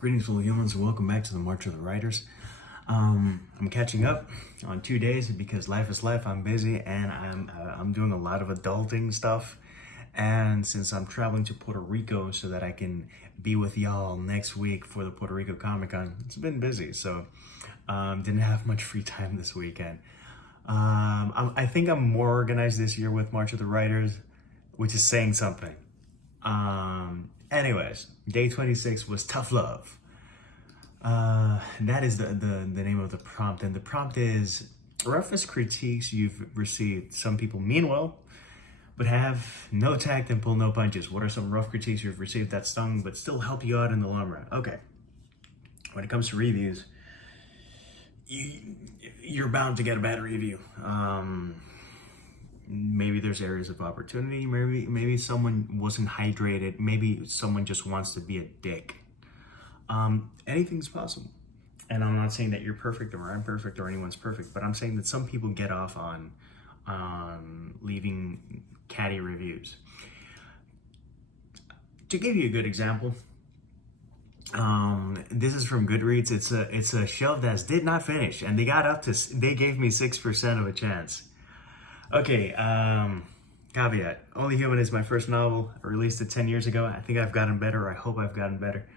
Greetings, fellow humans, and welcome back to the March of the Writers. I'm catching up on 2 days because life is life. I'm busy and I'm doing a lot of adulting stuff. And since I'm traveling to Puerto Rico so that I can be with y'all next week for the Puerto Rico Comic Con, it's been busy. So didn't have much free time this weekend. I think I'm more organized this year with March of the Writers, which is saying something. Anyways, day 26 was Tough Love. That is the name of the prompt, and the prompt is roughest critiques you've received. Some people mean well, but have no tact and pull no punches. What are some rough critiques you've received that stung, but still help you out in the long run? Okay. When it comes to reviews, you're bound to get a bad review. Maybe there's areas of opportunity. Maybe someone wasn't hydrated. Maybe someone just wants to be a dick. Anything's possible. And I'm not saying that you're perfect or I'm perfect or anyone's perfect, but I'm saying that some people get off on leaving catty reviews. To give you a good example, this is from Goodreads. It's a shelf that did not finish, and they gave me 6% of a chance. Okay, caveat. Only Human is my first novel. I released it 10 years ago. I think I've gotten better. I hope I've gotten better.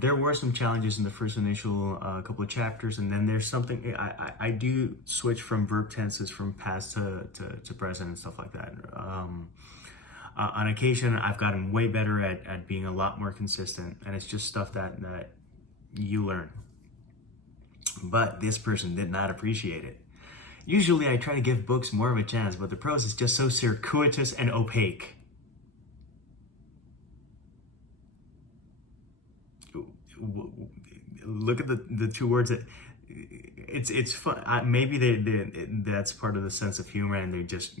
There were some challenges in the first initial couple of chapters, and then there's something, I do switch from verb tenses from past to present and stuff like that. On occasion, I've gotten way better at being a lot more consistent, and it's just stuff that you learn. But this person did not appreciate it. Usually I try to give books more of a chance, but the prose is just so circuitous and opaque. Look at the two words that it's fun. Maybe that's part of the sense of humor, and they're just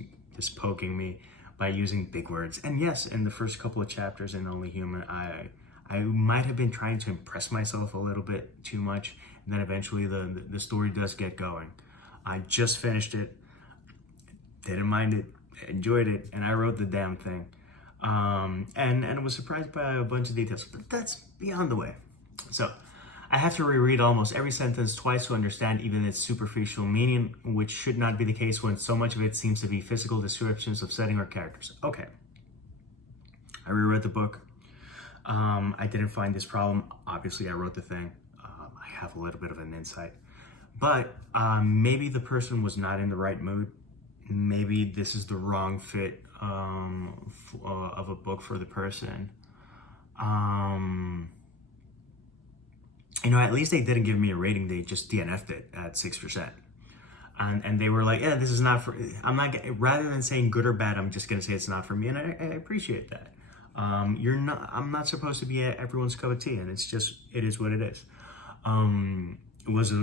poking me by using big words. And yes, in the first couple of chapters in Only Human, I might have been trying to impress myself a little bit too much, and then eventually the story does get going. I just finished it, didn't mind it, enjoyed it, and I wrote the damn thing. And I was surprised by a bunch of details, but that's beyond the way. So I have to reread almost every sentence twice to understand even its superficial meaning, which should not be the case when so much of it seems to be physical descriptions of setting or characters. Okay. I reread the book. I didn't find this problem. Obviously, I wrote the thing. I have a little bit of an insight. But maybe the person was not in the right mood. Maybe this is the wrong fit of a book for the person. At least they didn't give me a rating. They just DNF'd it at 6%. And they were like, yeah, this is not for, rather than saying good or bad, I'm just going to say it's not for me. And I appreciate that. I'm not supposed to be everyone's cup of tea, and it is what it is. It was a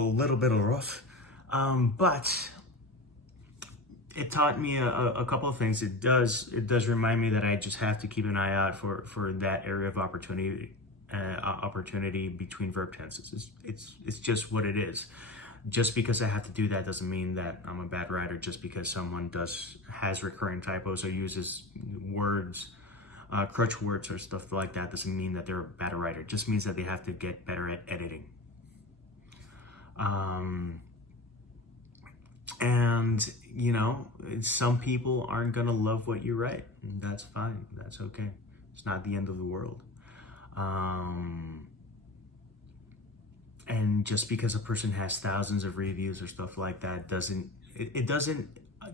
little bit rough, but it taught me a couple of things. It does remind me that I just have to keep an eye out for that area of opportunity between verb tenses. It's just what it is. Just because I have to do that doesn't mean that I'm a bad writer. Just because someone has recurring typos or uses words, crutch words or stuff like that, doesn't mean that they're a bad writer. It just means that they have to get better at editing. And some people aren't gonna love what you write. That's fine. That's okay. It's not the end of the world. And just because a person has thousands of reviews or stuff like that doesn't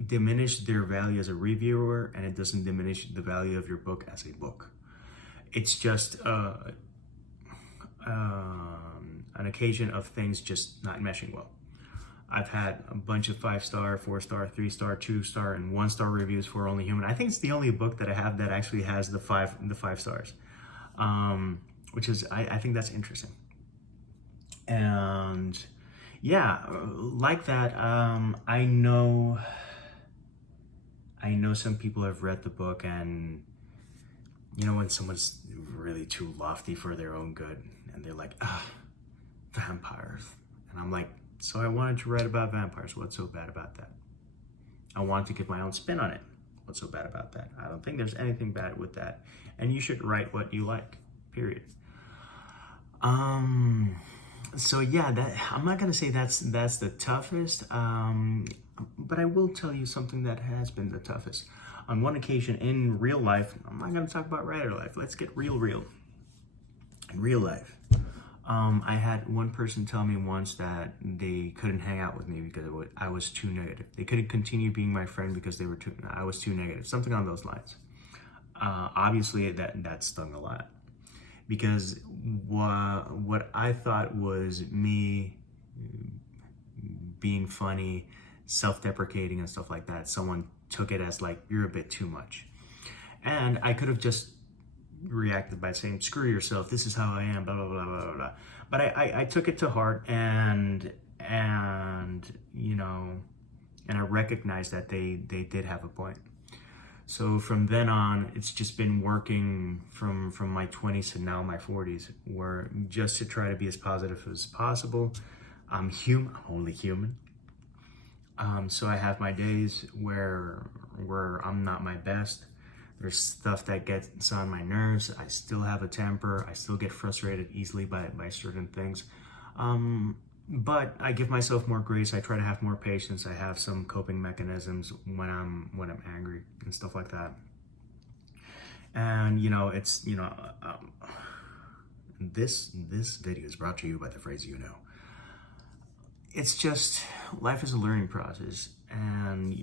diminish their value as a reviewer, and it doesn't diminish the value of your book as a book. It's just an occasion of things just not meshing well. I've had a bunch of 5-star, 4-star, 3-star, 2-star, and 1-star reviews for Only Human. I think it's the only book that I have that actually has the five stars, which is I think that's interesting. And yeah, like that. I know some people have read the book, and when someone's really too lofty for their own good, and they're like, vampires. And I'm like, so I wanted to write about vampires. What's so bad about that? I want to give my own spin on it. What's so bad about that? I don't think there's anything bad with that. And you should write what you like, period. Um, so yeah, that I'm not gonna say that's the toughest. But I will tell you something that has been the toughest. On one occasion in real life, I'm not gonna talk about writer life. Let's get real. In real life, I had one person tell me once that they couldn't hang out with me because I was too negative. They couldn't continue being my friend because I was too negative. Something on those lines. Obviously, that stung a lot because what I thought was me being funny, self-deprecating, and stuff like that, someone took it as like, you're a bit too much. And I could have just reacted by saying, screw yourself, this is how I am, blah, blah, blah, blah, blah. But I took it to heart, and you know, and I recognized that they did have a point. So from then on, it's just been working from my 20s to now my 40s, where just to try to be as positive as possible. I'm human, I'm only human. So I have my days where I'm not my best. There's stuff that gets on my nerves. I still have a temper. I still get frustrated easily by certain things. But I give myself more grace. I try to have more patience. I have some coping mechanisms when I'm angry and stuff like that. And you know, it's this video is brought to you by the phrase you know. It's just, life is a learning process, and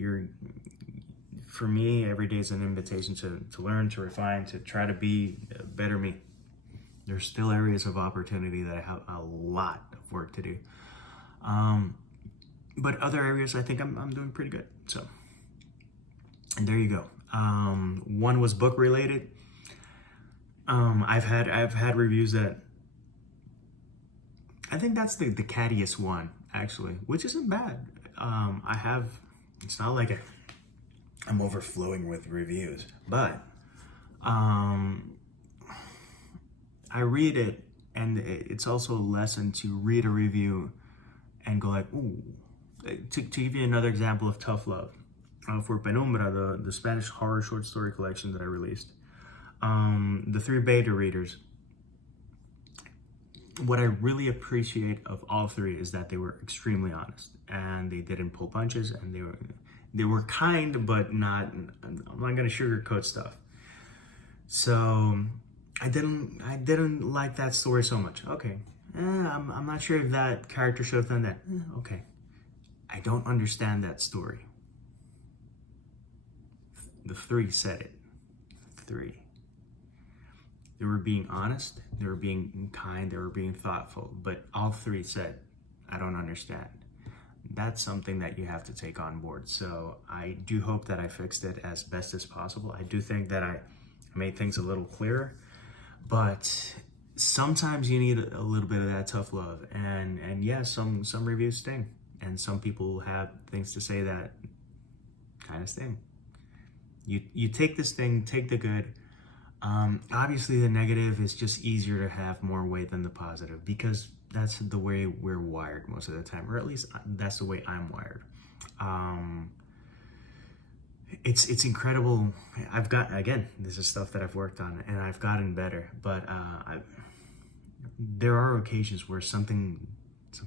for me, every day is an invitation to learn, to refine, to try to be a better me. There's still areas of opportunity that I have a lot of work to do. But other areas, I think I'm doing pretty good. So, and there you go. One was book related. I've had reviews that, I think that's the cattiest one, actually, which isn't bad. It's not like I'm overflowing with reviews, but I read it, and it's also a lesson to read a review and go like, ooh. To give you another example of tough love, for Penumbra, the Spanish horror short story collection that I released, the 3 beta readers, what I really appreciate of all 3 is that they were extremely honest, and they didn't pull punches, and they were kind, but not, I'm not gonna sugarcoat stuff. So I didn't like that story so much. Okay, I'm not sure if that character should have done that. Okay, I don't understand that story. The 3 said it. 3. They were being honest, they were being kind, they were being thoughtful, but all 3 said, I don't understand. That's something that you have to take on board. So I do hope that I fixed it as best as possible. I do think that I made things a little clearer, but sometimes you need a little bit of that tough love. And yeah, some reviews sting, and some people have things to say that kind of sting. You take this thing, take the good. Obviously the negative is just easier to have more weight than the positive, because that's the way we're wired most of the time, or at least that's the way I'm wired. It's incredible. This is stuff that I've worked on, and I've gotten better, but there are occasions where something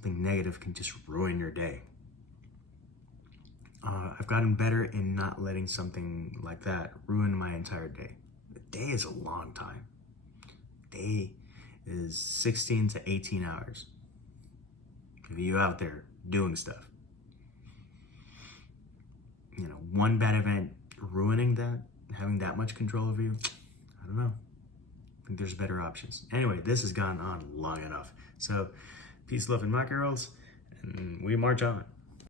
negative can just ruin your day. I've gotten better in not letting something like that ruin my entire day. A day is a long time. Day is 16 to 18 hours. If you out there doing stuff, you know, one bad event ruining that, having that much control over you, I don't know. I think there's better options. Anyway, this has gone on long enough. So, peace, love, and mackerels, and we march on.